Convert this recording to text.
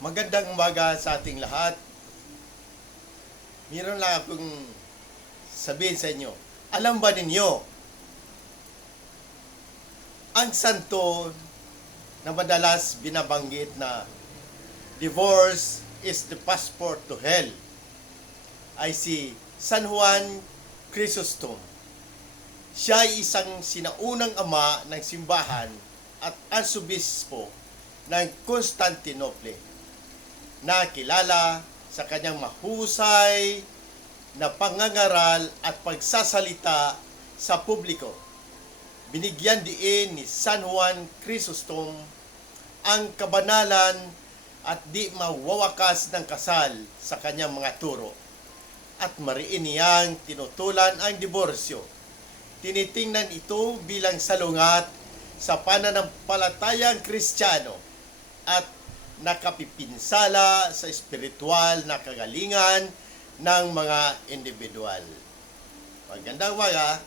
Magandang umaga sa ating lahat. Meron lang akong sabihin sa inyo. Alam ba ninyo, ang santo na madalas binabanggit na divorce is the passport to hell ay si San Juan Chrysostom. Siya ay isang sinaunang ama ng simbahan at arsobispo ng Constantinople na kilala sa kanyang mahusay na pangangaral at pagsasalita sa publiko. Binigyan diin ni San Juan Chrysostom ang kabanalan at di mawawakas ng kasal sa kanyang mga turo. At mariin niyang tinutulan ang diborsyo. Tinitingnan ito bilang salungat sa pananampalatayang Kristiyano at nakapipinsala sa espiritual na kagalingan ng mga individual. Magandang umaga.